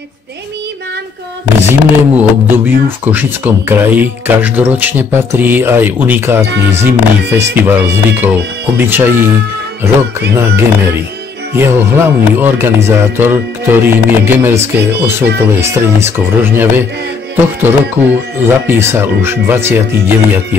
K zimnému obdobiu v Košickom kraji každoročne patrí aj unikátny zimný festival zvykov, obyčají Rok na Gemery. Jeho hlavný organizátor, ktorým je Gemerské osvetové stredisko v Rožňave, tohto roku zapísal už 29.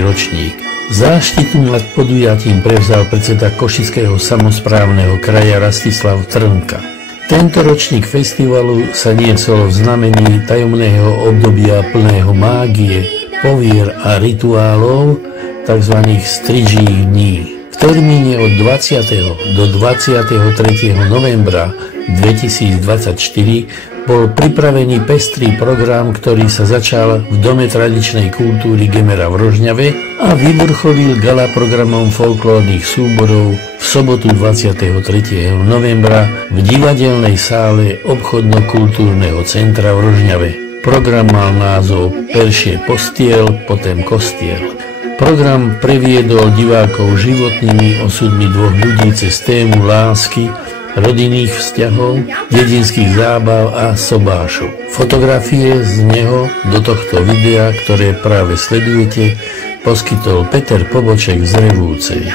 ročník. Záštitu nad podujatím prevzal predseda Košického samosprávneho kraja Rastislav Trnka. Tento ročník festivalu sa niesol v znamení tajomného obdobia plného mágie, povier a rituálov, tzv. Strižích dní. V termíne od 20. do 23. novembra 2024 bol pripravený pestrý program, ktorý sa začal v Dome tradičnej kultúry Gemera v Rožňave a vyvrcholil gala programom folklórnych súborov v sobotu 23. novembra v divadelnej sále obchodno-kultúrneho centra v Rožňave. Program mal názov Peršie postiel, potom kostiel. Program previedol divákov životnými osudmi dvoch ľudí cez tému lásky, rodinných vzťahov, dedinských zábav a sobášov. Fotografie z neho do tohto videa, ktoré práve sledujete, poskytol Peter Poboček z Revúcej.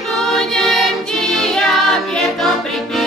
Budem ti ja, je to pri